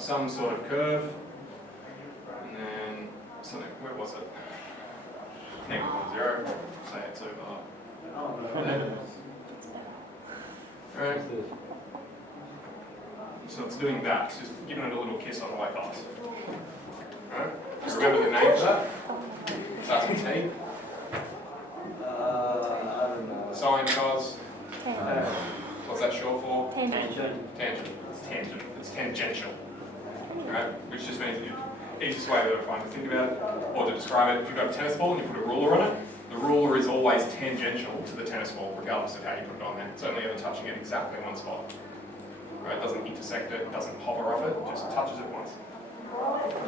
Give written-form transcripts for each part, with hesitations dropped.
got some sort of curve, and then something, where was it? Negative 1, 0, say it's over there. Alright. So it's doing that, it's just giving it a little kiss on the white pass. Alright? Remember the name for that? Starts with T. I don't know. Sine, cos. What's that short for? Tangent. Tangent. It's tangent. It's tangential. Alright? Which just means the easiest way to find to think about it, or to describe it, if you've got a tennis ball and you put a ruler on it, the ruler is always tangential to the tennis ball, regardless of how you put it on there. It's only ever touching it exactly one spot. Right? It doesn't intersect it, it doesn't hover off it, it just touches it once.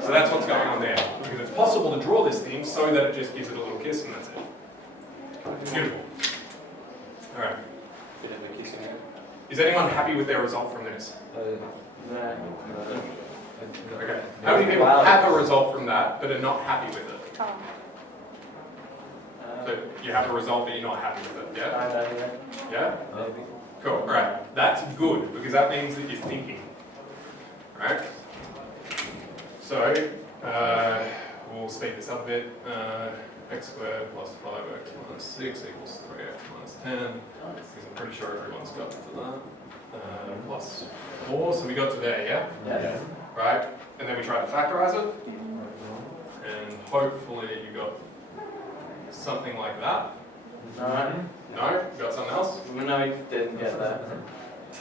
So that's what's going on there. Because it's possible to draw this thing so that it just gives it a little kiss and that's it. Beautiful. Alright. Is anyone happy with their result from this? Okay. How many people have a result from that but are not happy with it? So you have a result but you're not happy with it, yeah? Yeah? Cool, alright. That's good because that means that you're thinking. Right? So, we'll speed this up a bit. X squared plus 5x minus 6 equals 3x minus 10. Because I'm pretty sure everyone's got to that. Plus 4, so we got to there, yeah? Yeah. Right? And then we tried to factorize it. And hopefully you got something like that. No. No? You got something else? No, we didn't get that.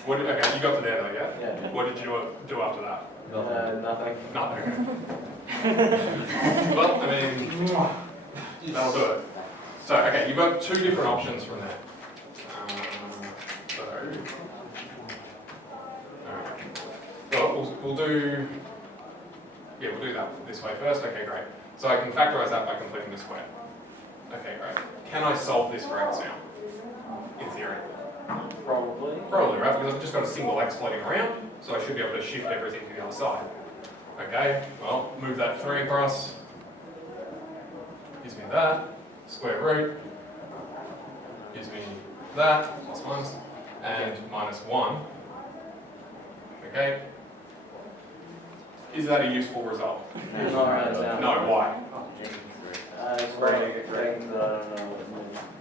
Okay, you got to there though, yeah? Yeah. What did you do after that? Nothing. Nothing. Well, I mean, that'll do it. So, okay, you've got two different options from there. Well, we'll do that this way first. Okay, great. So I can factorize that by completing the square. Okay, great. Can I solve this for x now? In theory. Probably. Probably, right? Because I've just got a single x floating around, so I should be able to shift everything to the other side. Okay, well, move that 3 across. Gives me that. Square root. Gives me that, plus minus, and minus 1. Okay. Is that a useful result? No, why?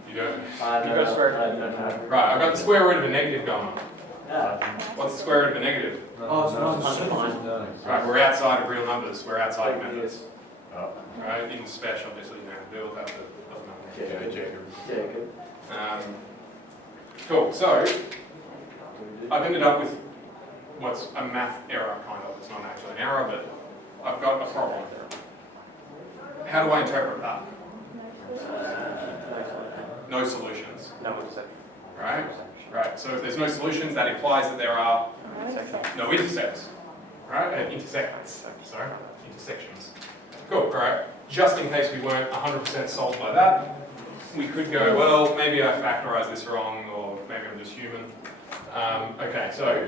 You don't? Right, I've got the square root of a negative going on. What's the square root of a negative? Right, we're outside of real numbers. We're outside of methods. Right, in special, obviously, you have to deal with that, but it doesn't matter. Jacob. Cool, so I've ended up with what's a math error, kind of. It's not actually an error, but I've got a problem. How do I interpret that? No solutions. Right? Right, so if there's no solutions, that implies that there are no intersects. Right? Intersections. Cool, alright. Just in case we weren't 100% solved by that, we could go, well, maybe I factorized this wrong, or maybe I'm just human. Okay, so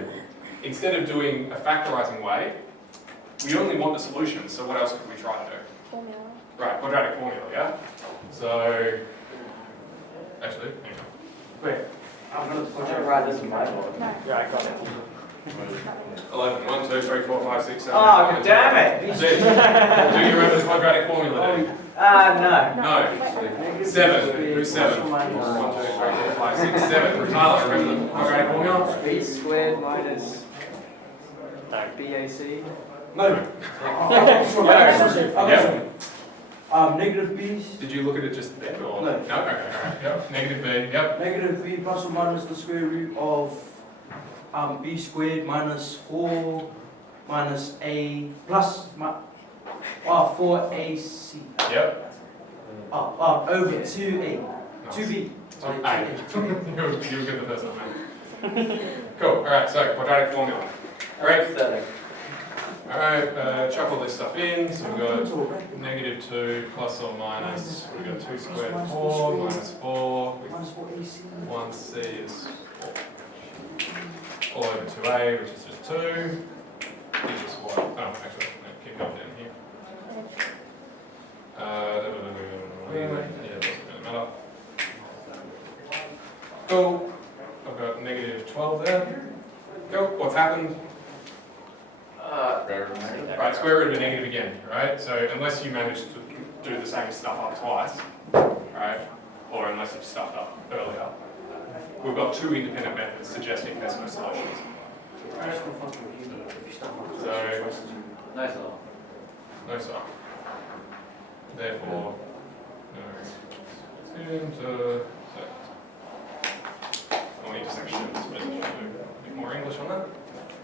instead of doing a factorizing way, we only want the solution, so what else could we try to do? Formula. Right, quadratic formula, yeah? So, actually, hang on. Wait, I'm going to write this in my board. No. Yeah, I got it. 11, 1, 2, 3, 4, 5, 6, 7, Oh, 8, 9, damn it! 10. Do you remember the quadratic formula, Dave? No. No. 7. Who's 7? 1, 2, 3, 4, 5, 6, 7. Tyler, remember the quadratic formula? B squared minus BAC. No. Yeah. Negative b. Did you look at it just then? Or? No. Okay, alright. Yep. Negative b, yep. Negative b plus or minus the square root of b squared minus 4 minus a plus 4ac. Yep. Over 2a. 2b. Sorry, you were good the first time, mate. Cool, alright, so quadratic formula. Great. Alright, chuck all this stuff in. So we've got negative 2 plus or minus, we've got 2 squared 4 minus 4. Minus 4ac. 1c is 4. All over 2a, which is just 2. Gives us what? Oh, actually, no, keep going down here. Yeah, it doesn't really matter. Cool. I've got negative 12 there. Cool. What's happened? there. Right? Right, square root of a negative again, right? So unless you manage to do the same stuff up twice, right, or unless you've stuffed up earlier, we've got two independent methods suggesting there's no solutions. Right? So, No, it's not. no sign. Therefore, no intersections. Or intersections, but a bit more English on that.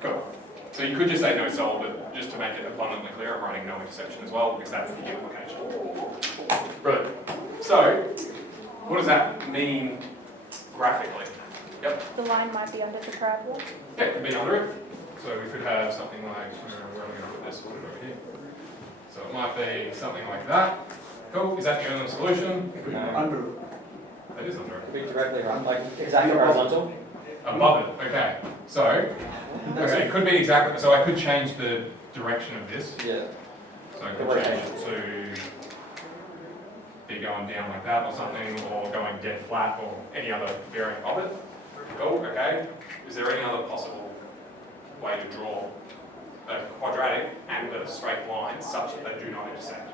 Cool. So you could just say no sol, but just to make it abundantly clear, I'm writing no intersection as well, because that's the implication. Brilliant. So, what does that mean graphically? Yep. The line might be under the parabola. Yeah, it could be under it. So we could have something like, where are we going to put this? Put it over here. So it might be something like that. Cool. Is that the only solution? Under. That is under it. Could be directly right, like exactly horizontal. Above it. Okay. So, okay, it could be exactly. So I could change the direction of this. Yeah. So I could change it to be going down like that or something, or going dead flat, or any other variant of it. Cool. Okay. Is there any other possible way to draw a quadratic and a straight line such that they do not intersect?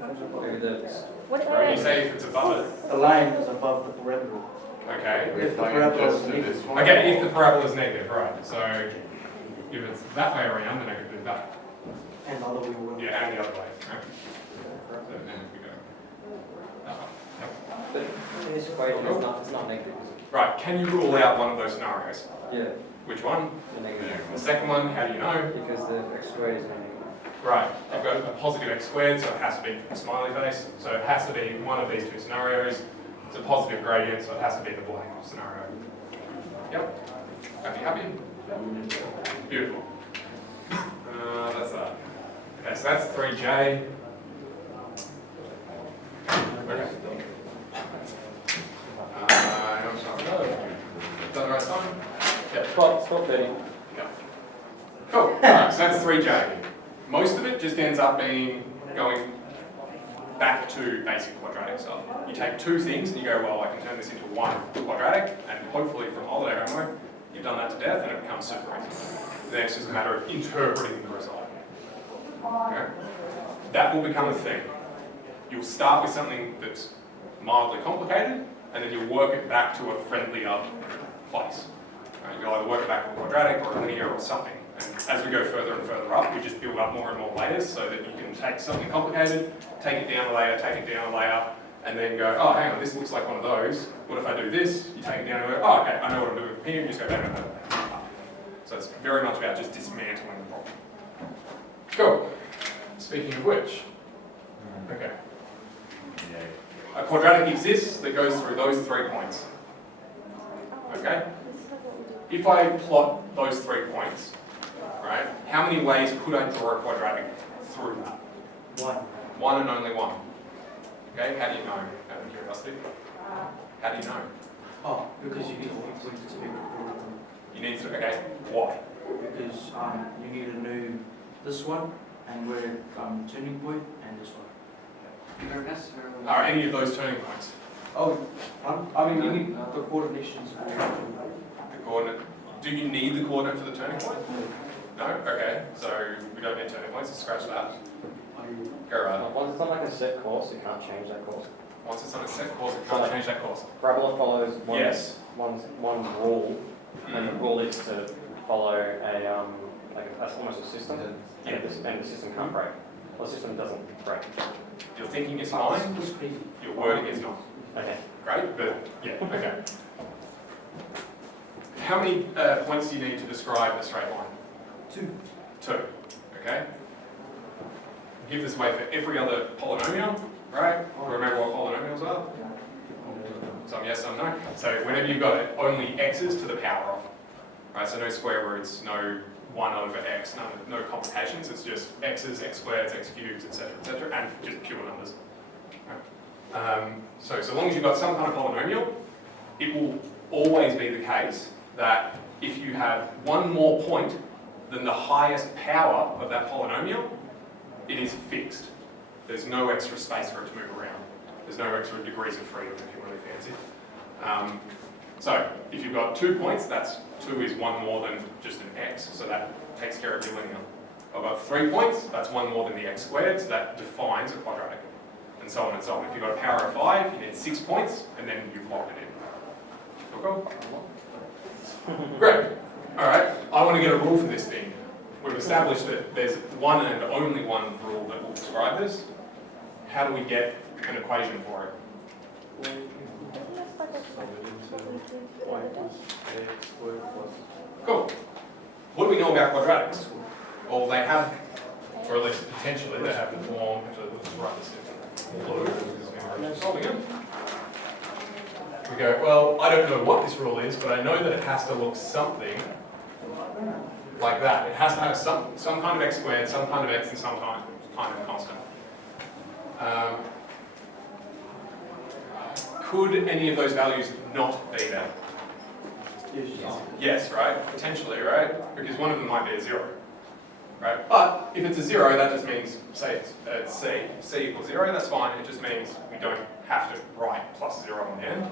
Maybe the What Right, you about say if it's above it. The line is above the parabola. Okay. If the parabola is negative. Okay, if the parabola is negative, right. So if it's that way around, then I could do that. And the other way around. Yeah, and the other way. Right? So then we go. That way. Yep. but in this equation, it's not negative. Right, can you rule out one of those scenarios? Yeah, Which one? the negative. The second one, how do you know? Because the x squared is negative. Right, I've got a positive x squared, so it has to be a smiley face. So it has to be one of these two scenarios. It's a positive gradient, so it has to be the blank scenario. Yep. Happy? Beautiful. That's that. Okay, so that's 3J. Okay. Is that the right time? Yep. Spot 30. Yep. Cool. Alright, so that's 3J. Most of it just ends up being going back to basic quadratic stuff. You take two things and you go, well, I can turn this into one quadratic, and hopefully from holiday homework, you've done that to death and it becomes super easy. Then it's just a matter of interpreting the result. Okay? That will become a thing. You'll start with something that's mildly complicated, and then you'll work it back to a friendlier place. Right? You'll either work it back to a quadratic or a linear or something. And as we go further and further up, we just build up more and more layers so that you can take something complicated, take it down a layer, and then go, oh, hang on, this looks like one of those. What if I do this? You take it down and go, oh, okay, I know what I'm doing from here, and you just go back and back. So it's very much about just dismantling the problem. Cool. Speaking of which, okay. A quadratic exists that goes through those 3 points. Okay? If I plot those 3 points, right, how many ways could I draw a quadratic through that? One. One and only one. Okay, how do you know? Out of curiosity. How do you know? Oh, because you need to equal to be proportional. You need to, okay, why? Because you need to know this one and where turning point and this one. You don't necessarily. Are any of those turning points? Oh, I mean you need the coordinations for The coordinate. Do you need the coordinate for the turning point? No? Okay, so we don't need turning points, so scratch that. Go right. Once it's on like a set course, you can't change that course. Once it's on a set course, it can't change that course. Parabola follows Yes. one rule, and the rule is to follow a that's almost a system, and the system can't break. Well, the system doesn't break. Your thinking is fine, your wording is not. Okay. Great, but yeah, okay. How many points do you need to describe a straight line? 2. 2, okay? Give this away for every other polynomial, right? Remember what polynomials are? Some yes, some no. So whenever you've got it, only x's to the power of. Right, so no square roots, no 1 over x, no complications. It's just x's, x squareds, x cubes, etc., and just pure numbers. Right? So long as you've got some kind of polynomial, it will always be the case that if you have one more point than the highest power of that polynomial, it is fixed. There's no extra space for it to move around. There's no extra degrees of freedom if you're really fancy. So if you've got 2 points, 2 is one more than just an x, so that takes care of your linear. I've got 3 points, that's one more than the x squared, so that defines a quadratic. And so on and so on. If you've got a power of 5, you need 6 points, and then you've locked it in. Cool? Great. Alright, I want to get a rule for this thing. We've established that there's one and only one rule that will describe this. How do we get an equation for it? Cool. What do we know about quadratics? Well, they have, or at least potentially, they have the form. Actually, let's write this in blue because we're solving it. We go, well, I don't know what this rule is, but I know that it has to look something like that. It has to have some kind of x squared, some kind of x, and some kind of constant. Could any of those values not be there? Yes, right? Potentially, right? Because one of them might be a 0, right? But if it's a 0, that just means, say it's C. C equals 0, that's fine. It just means we don't have to write plus 0 on the end.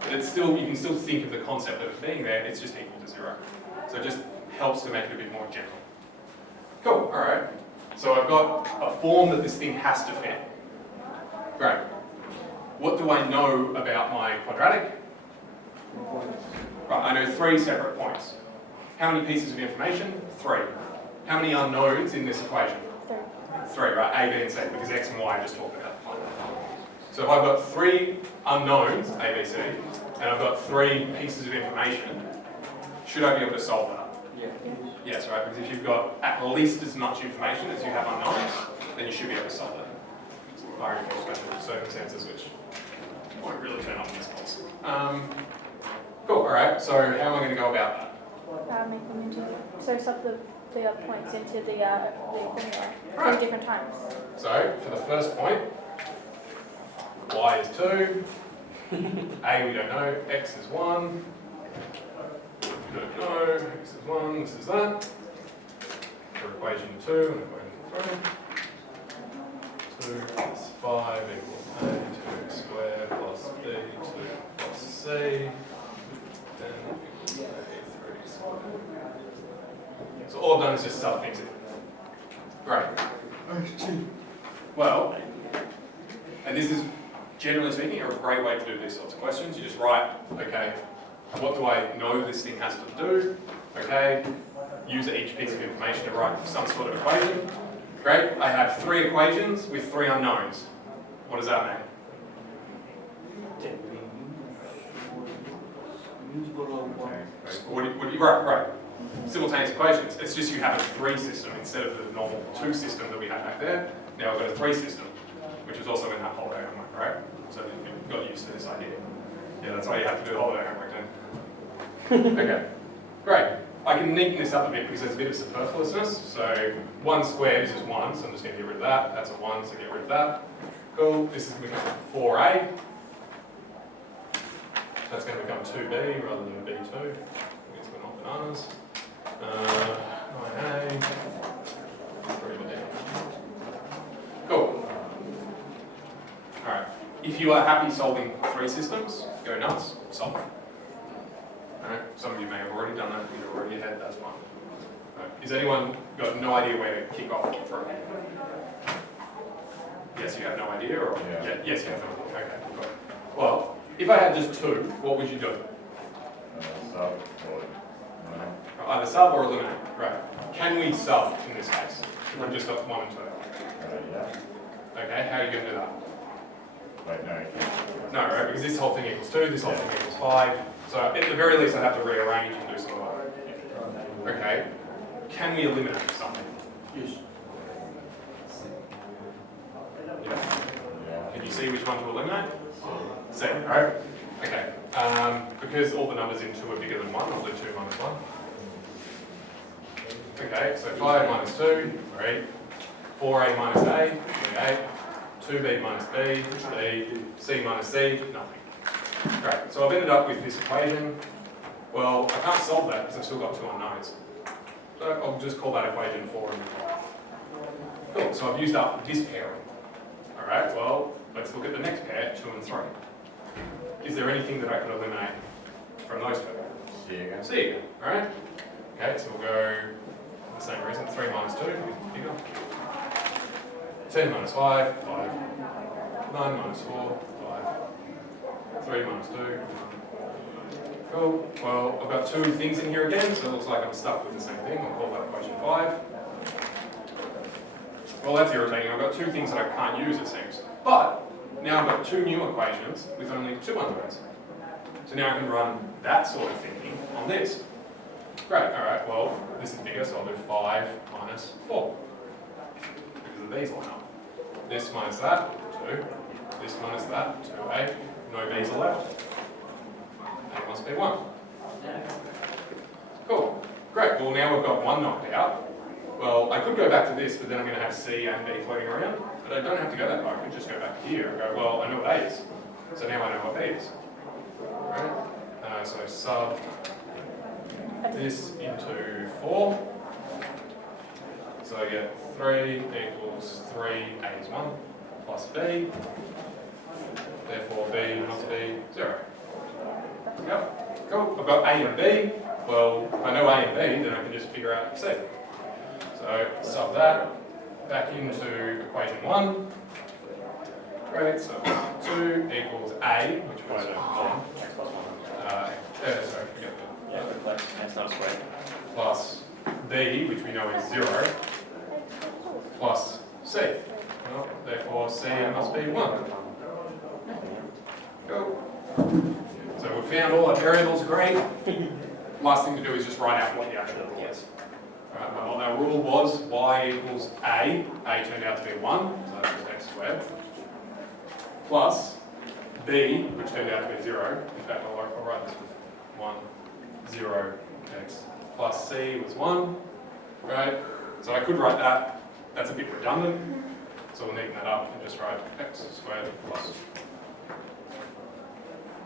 But it's still, you can still think of the concept of it being there, it's just equal to 0. So it just helps to make it a bit more general. Cool, alright. So I've got a form that this thing has to fit. Great. What do I know about my quadratic? Right, I know 3 separate points. How many pieces of information? 3. How many unknowns in this equation? 3, right? A, B, and C, because X and Y I just talked about. So if I've got 3 unknowns, A, B, C, and I've got 3 pieces of information, should I be able to solve that? Yeah. Yes, right? Because if you've got at least as much information as you have unknowns, then you should be able to solve it. Barring special circumstances which won't really turn up in this course. Cool, alright, so how am I going to go about that? Make them into, so sub the points into the formula Right. 3 different times. So, for the first point, y is 2, a we don't know, x is 1, we don't know, x is 1, this is that. For equation 2 and equation 3. 2 plus 5 equals a, 2 squared plus b, 2 plus c, then equals a, 3 squared. So all I've done is just sub things in. Great. Well, and this is, generally speaking, a great way to do these sorts of questions. You just write, okay, what do I know this thing has to do? Okay, use each piece of information to write some sort of equation. Great, I have 3 equations with 3 unknowns. What does that mean? Right. Simultaneous equations. It's just you have a 3 system instead of the normal 2 system that we had back there. Now I've got a 3 system, which is also in that holiday homework, right? So you've got used to this idea. Yeah, that's why you have to do the holiday homework then. Okay, great. I can neaten this up a bit because there's a bit of superfluousness. So 1 squared is just 1, so I'm just going to get rid of that. That's a 1, so get rid of that. Cool. This is going to become 4a. That's going to become 2b rather than b2. I guess we're not bananas. 9a. 3b. Cool. Alright. If you are happy solving 3 systems, go nuts, solve them. Alright. Some of you may have already done that, you're already ahead, that's fine. Right. Has anyone got no idea where to kick off from? Yes, you have no idea, or yeah. Yes, you have no idea. Okay, good. Well, if I had just 2, what would you do? Sub or Either sub or eliminate. Right. Can we sub in this case? We've just got 1 and 2. yeah. Okay, how are you going to do that? Wait, no, you can't. No, right, because this whole thing equals 2, this whole thing equals 5. So at the very least I have to rearrange and do some work. Okay. Can we eliminate something? Yes. Yeah. Yeah. Can you see which one to eliminate? C, right? Okay. Because all the numbers in 2 are bigger than 1, I'll do 2 minus 1. Okay, so 5 minus 2, 3. 4a minus a, 3a. 2b minus b, b. C minus c, nothing. Great, so I've ended up with this equation. Well, I can't solve that because I've still got 2 unknowns. So I'll just call that equation 4 and 5. Cool, so I've used up this pairing. Alright, well, let's look at the next pair, 2 and 3. Is there anything that I can eliminate from those two? See you again. C again, alright? Okay, so we'll go for the same reason, 3 minus 2, bigger. 10 minus 5, 5. 9 minus 4, 5. 3 minus 2. Cool. Well, I've got two things in here again, so it looks like I'm stuck with the same thing. I'll call that equation 5. Well, that's irritating. I've got two things that I can't use, it seems. But now I've got two new equations with only two unknowns. So now I can run that sort of thinking on this. Great. All right. Well, this is bigger, so I'll do 5 minus 4 because of these line up. This minus that, 2. This minus that, 2a. No b's are left. A must be 1. Cool. Great. Well, now we've got 1 knocked out. Well, I could go back to this, but then I'm going to have C and B floating around. But I don't have to go that far. I could just go back here and go, well, I know what A is. So now I know what B is. Right? So sub this into 4. So I get 3 equals 3, A is 1, plus B. Therefore, B must be 0. Yep. Cool. I've got A and B. Well, if I know A and B, then I can just figure out C. So sub that back into equation 1. Great. So 2 equals A, which was 1. X plus 1. Sorry, forget that. Yeah, reflex, that's not a square. Plus B, which we know is 0, plus C. Well, therefore, C must be 1. Go. So we've found all our variables, great. Last thing to do is just write out what the actual rule is. Right, well, our rule was y equals A. A turned out to be 1, so that was x squared. Plus B, which turned out to be 0. In fact, I'll write this with 1, 0, x. Plus C was 1. Right? So I could write that. That's a bit redundant. So we'll neaten that up and just write x squared plus.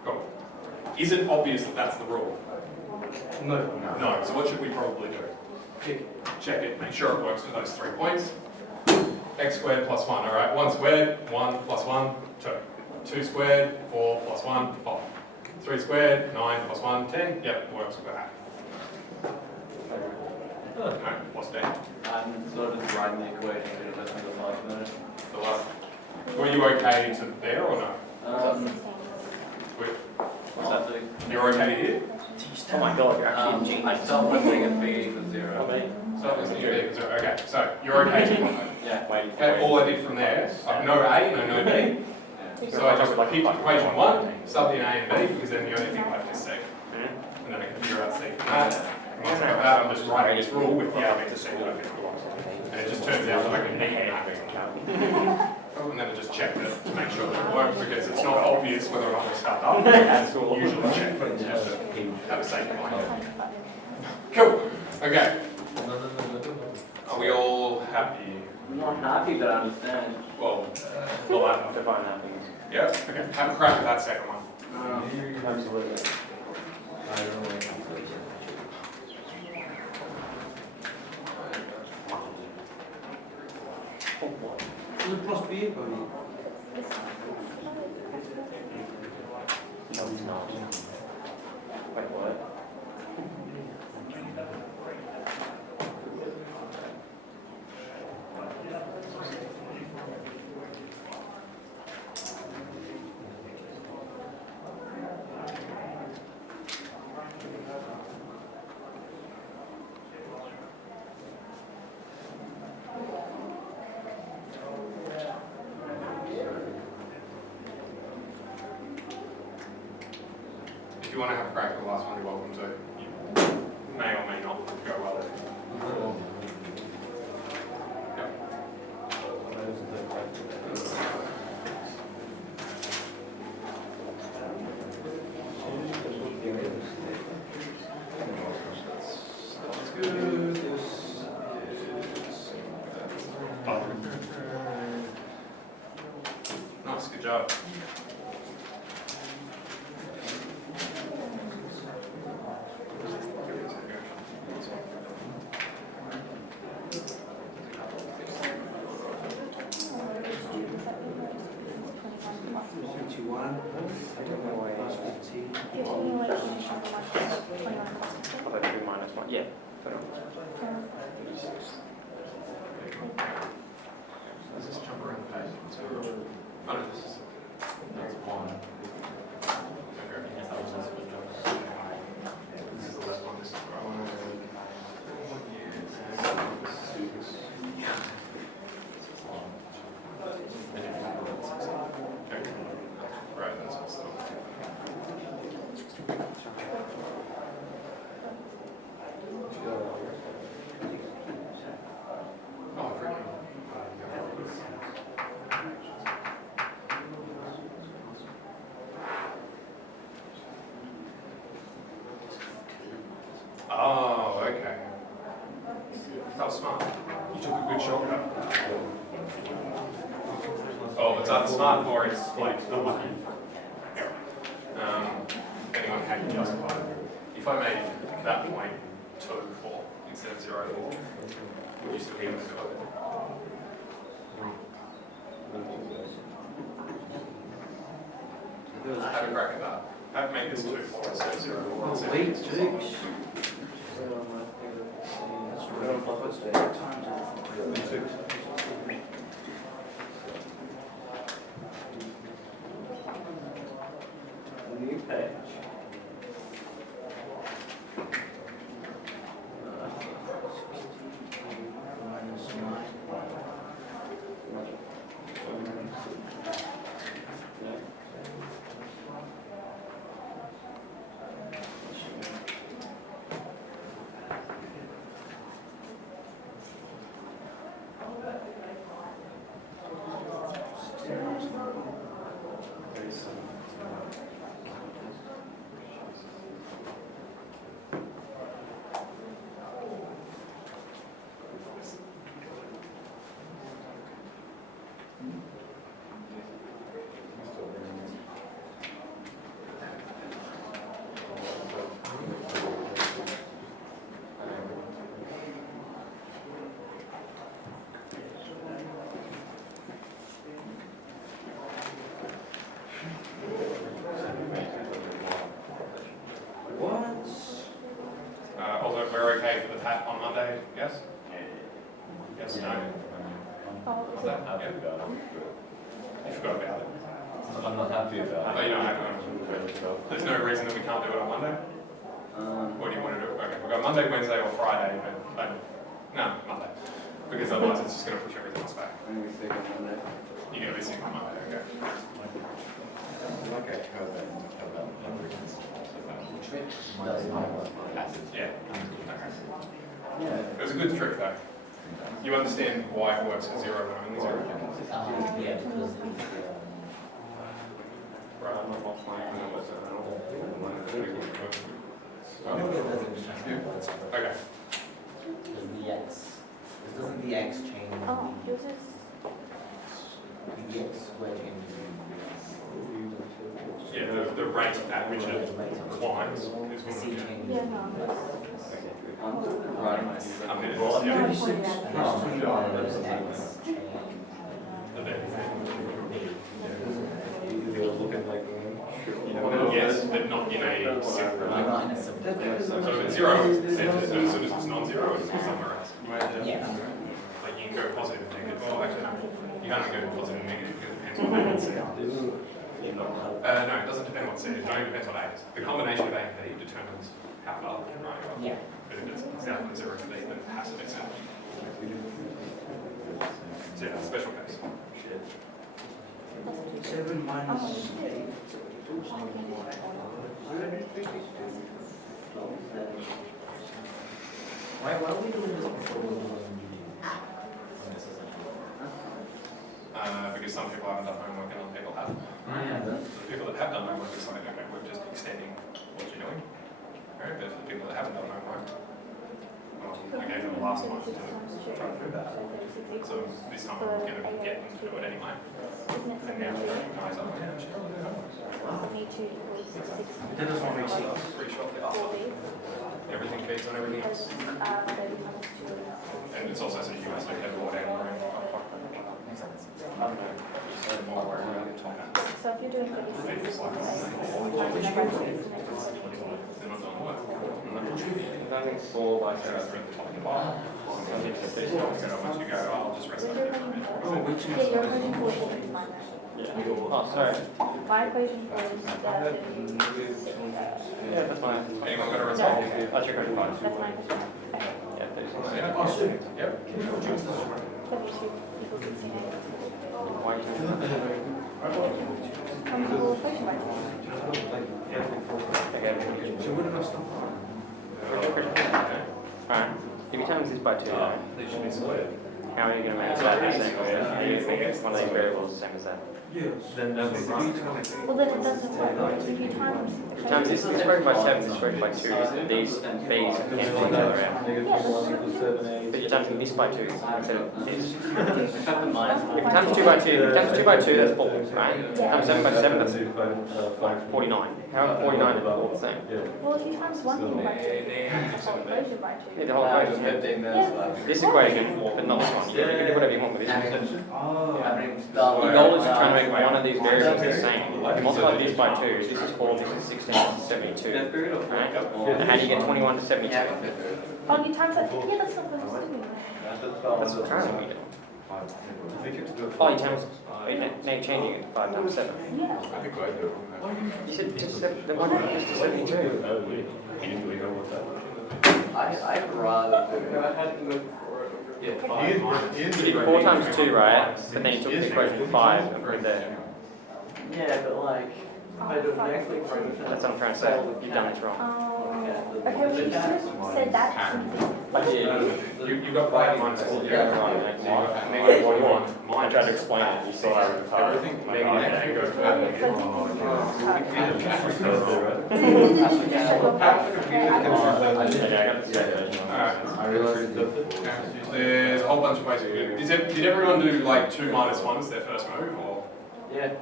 Cool. Is it obvious that that's the rule? No. No. So what should we probably do? Check it, make sure it works for those 3 points. X squared plus 1, all right. 1 squared, 1 plus 1, 2. 2 squared, 4 plus 1, 5. 3 squared, 9 plus 1, 10. Yep, works with that. No, what's that? I'm sort of writing the equation because I think it's like minute. The last. Were you okay to there or no? Wait, What's that do? you're okay here? Oh my god, you're actually a I genius. start listening at B equals 0. Not me. So it's here, so, okay, so you're okay to Yeah. Wait, okay, all I did from there, I know A and I know B. So I just picked equation 1, subbed in A and B, because then the only thing left is C. And then I can figure out C from that. And once I got that, I'm just writing this rule with the outlet to see what I think belongs. And it just turns out that I can neat that. And then I just checked it to make sure that it works, because it's not obvious whether or not we stuffed up. That's cool. Usually check, but it's just to have a safe mind. Cool. Okay. Are we all happy? I'm not happy that I understand. Well, Define happiness. yeah. Okay. Have a crack at that second one. Absolutely. Is it plus B or no? No, it's not. Wait, what? If you want to have a crack at the last one, you're welcome to. You may or may not go well. That's good. This is nice, good job. I don't know why it's 15. Oh, 2 minus 1. Yeah. 36. That was smart. You took a good shortcut. Oh, it's either smart or it's like unlucky. Depending on how you justify it. If I made that point 2, 4 instead of 0, 4, would you still be able to do it? Have a crack at that. Have to make this 2, 4 instead of 0, 4 Oh, instead wait, of 6. New page. Minus 9. although we're okay for the PAT on Monday, yes? Yes, no? Oh, On is that? it? Happy Yeah. about it. You forgot about it. I'm not happy about Oh, it. you don't have to. There's no reason that we can't do it on Monday? What do you want to do? Okay, we've got Monday, Wednesday, or Friday, but no, Monday. Because otherwise it's just going to push everything else back. I'm gonna think on Monday. You're going to be sick on Monday, okay? Okay, how about numbers? Yeah. Okay. It was a good trick though. You understand why it works at 0 and only 0? Right, I'm not off my numbers at all. Okay. Doesn't the x change? Oh, yours is, The x squared changes. Yeah, the rate at which it climbs is The what c we do. changes. yeah, no, I'm writing my I'm secret. going to no, just, yeah, 36 plus 21. Those x change. the bit. You're looking like Yes, but not in a separate. Not in a simple. So if it's 0, then as soon as it's non-zero, it's somewhere else. Yeah. Like you can go positive and negative. Well, actually, no. You can't go positive and negative because it depends what they would say. No, it doesn't depend what C is. It only depends what A is. The combination of A and B determines how far you can run. Yeah. But if it's exactly 0 for B, then it has to be 7. So yeah, special case. 7 minus 8. Why are we doing this before we're doing Because some people haven't done homework and other people have. the? For the people that have done homework, it's like, okay, we're just extending what you're doing. Right? But for the people that haven't done homework, well, I gave them the last one to try to do that. So this time I'm going to be getting to do it anyway. isn't it And now something you guys are like, yeah, sure, I'll do homework. 72 equals 6? That does not make sense. Pretty shortly after. Everything feeds on everything else. Because 30 times 2 is 6. And it's also so you guys don't have more down around. So more work around the top end. So if you're doing 36, Maybe it's like, times the right way, so make it 72. they're not done work. I think 4 by So 7. that's at the top and the bottom. So I think it's this one, so once you go, I'll just rest What on is your it. equation Oh, for? which Yeah, is your equation for is minus. Yeah. Oh, sorry. My equation for is Yeah, that's fine. Anyone got a result? That's your credit card. that's my equation. Okay. Yeah, 36. Yeah. Oh, so Yep. 72 equals 16. Why you doing that? Well, equation by 2. Okay. so what did I stop? Where's your credit card? Alright. If you times this by 2, right? They should be split. How are you going to make that the same? Or are you going to make one of these variables the same as that? Yes. Then Well, then it doesn't work, because if you times. Times this squared by 7, this squared by 2, these b's cancel each other out. But you're timing this by 2 instead of this. If you times 2 by 2, if you times 2 by 2, that's 4, right? If you times 7 by 7, that's like 49. How are 49 and 4 the same? Well, if you times one thing by two, the whole equation by two. Yeah, the whole equation. This equation, but not this one. You can do whatever you want with this one. Oh. The goal is to try and make one of these variables the same. If you multiply this by 2, this is 4, this is 16, this is 72. Right? And how do you get 21 to 72? Oh, you times that, yeah, that's not what I was doing. That's what trying to be done. Oh, you times, wait, now you're changing it, 5 times 7. Yeah. I think I do. You said just the one just to 72. I'd rather do it. You did 4 times 2, right? But then you took the equation 5 and put it there. Yeah, but like, if I do it next week, That's what I'm trying to say. You've done this wrong. Okay, well, you should have said that. I did. You've got 5 minus 4. Yeah, right. And then you want I tried to explain it. You saw how it was hard. everything negative goes Oh, back. yeah, so There's a whole bunch of ways you can do it. Did everyone do like 2 minus 1 as their first move? Or? yeah.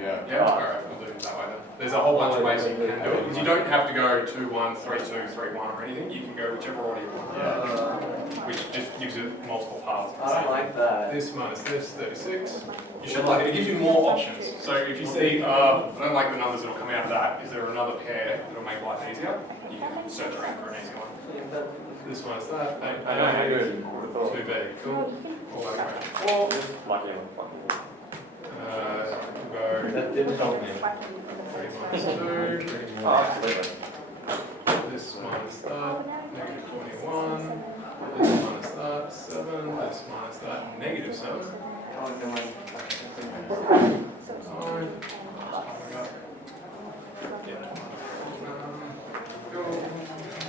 Yeah. Yeah? Alright, we'll do it that way then. There's a whole bunch of ways you can do it. Because you don't have to go 2, 1, 3, 2, 3, 1 or anything. You can go whichever order you want. Which just gives you multiple paths. I don't like that. This minus this, 36. You should like it. It gives you more options. So if you see, I don't like the numbers that'll come out of that, is there another pair that'll make life easier? You can search around for an easy one. This minus that, I know how good. 2b, cool. All that way. Well, lucky We'll go That didn't help me. 3 minus 2. Oh, absolutely. This minus that, negative 21. This minus that, 7. This minus that, negative 7. 9.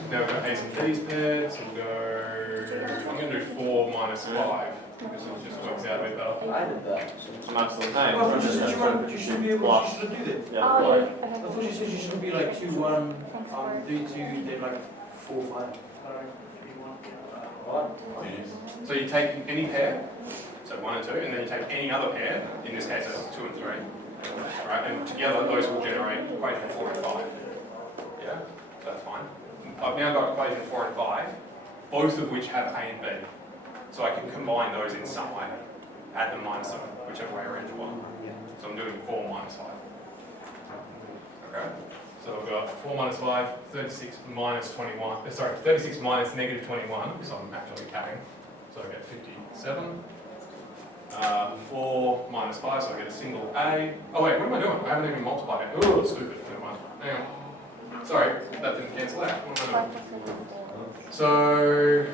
Now we've got A's and B's paired, so we'll go, I'm going to do 4 minus 5, because it just works out a bit better. I did that. Marks the I thought you said you should be able Plus. to do that. Yeah, Oh, right. yeah, I okay. thought you said you should be like 2, 1, 3, 2, then like 4, 5. What? So you take any pair, so 1 and 2, and then you take any other pair, in this case it's 2 and 3, right? And together those will generate equation 4 and 5. Yeah, so that's fine. I've now got equation 4 and 5, both of which have A and B. So I can combine those in some way, add them, minus them, whichever way around you want. So I'm doing 4 minus 5. Okay? So I've got 4 minus 5, 36 minus 21, sorry, 36 minus negative 21, so I'm actually adding. So I get 57. 4 minus 5, so I get a single A. Oh wait, what am I doing? I haven't even multiplied it. Oh, stupid, never mind. Hang on. Sorry, that didn't cancel out. What am I doing? So,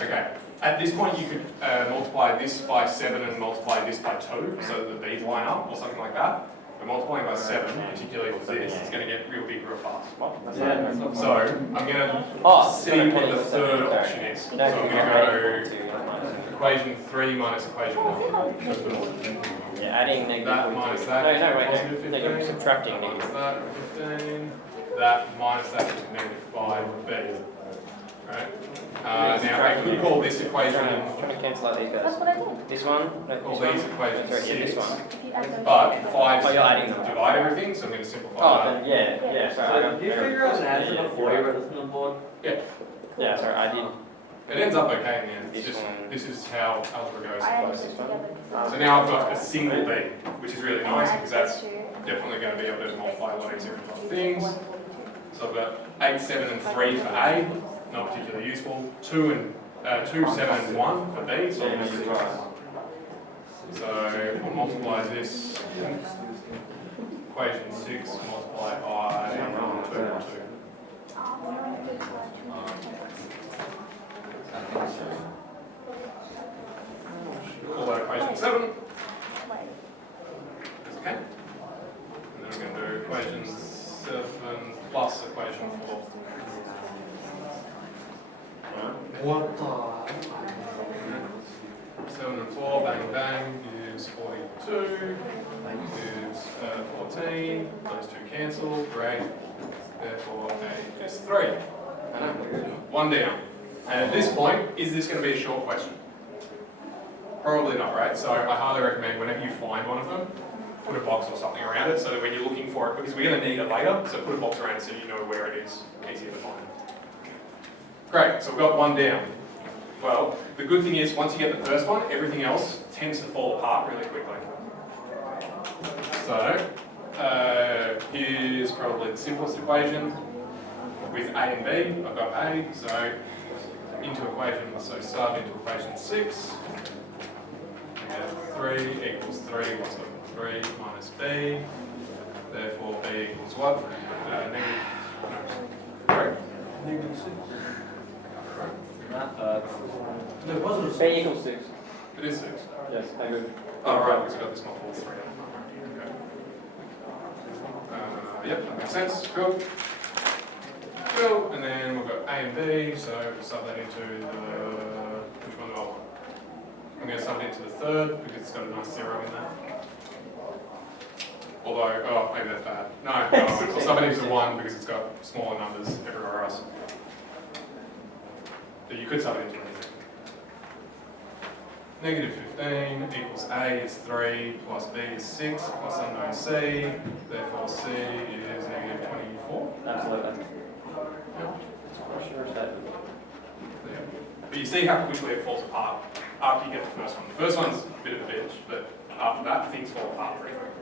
okay. At this point you could multiply this by 7 and multiply this by 2, so that these line up, or something like that. But multiplying by 7, particularly for this, is going to get real big real fast. Yeah. So I'm going to Oh, see what the third option is. So I'm going to go equation 3 minus equation 1. Yeah, adding negative. That minus that. No, wait, positive no, you're 15. subtracting Minus negative. that, 15. That minus that is negative 5b. Right? Now I could call this equation, Trying to cancel out these That's guys. what I did. This one, no, call this these one. equations Sorry, yeah, this 6. one. If you add those But together. 5 Oh, you're adding them. divide everything, so I'm going to simplify Oh, that. then, yeah, sorry. So, did you figure out an answer before you wrote this on the board? Yeah, sorry, I did. It ends up okay in the end. It's This just, one. this is how algebra goes. I added this them one. together. So now I've got a single b, which is really And I nice added because that's those two. definitely going to be able to multiply a lot easier with other things. So I've got 8, 7 and 3 for A, not particularly useful. 2, 7 and 1 for B, so I'm going to use those. So we'll multiply this equation 6 multiply by 2 and 2. Call that equation 7. Okay. And then we're going to do equation 7 plus equation 4. What the? 7 and 4, bang bang, gives 42, gives 14, those two cancel, great, therefore A is 3. One down. And at this point, is this going to be a short question? Probably not, right? So I highly recommend whenever you find one of them, put a box or something around it so that when you're looking for it, because we're going to need it later, so put a box around it so you know where it is, easier to find. Great, so we've got one down. Well, the good thing is once you get the first one, everything else tends to fall apart really quickly. So, here's probably the simplest equation with A and B. I've got A, so into equation, so sub into equation 6. We have 3 equals 3, what's got 3 minus B. Therefore, B equals what? Negative, no, correct? Negative 6. Correct. No, it wasn't a B equals 6. It is 6. Yes, I agree. Oh, right, because we've got this multiple 3. Okay. Yep, that makes sense. Cool. Cool. And then we've got A and B, so we'll sub that into the. Which one do I want? I'm going to sub it into the third because it's got a nice 0 in there. Although, oh, maybe that's bad. No, I'll sub it into 1 because it's got smaller numbers everywhere else. But you could sub it into anything. Negative 15 equals A is 3 plus B is 6 plus unknown C. Therefore, C is negative 24. Absolutely. Yep. Sure as that. Yeah. But you see how quickly it falls apart after you get the first one. The first one's a bit of a bitch, but after that, things fall apart pretty quickly.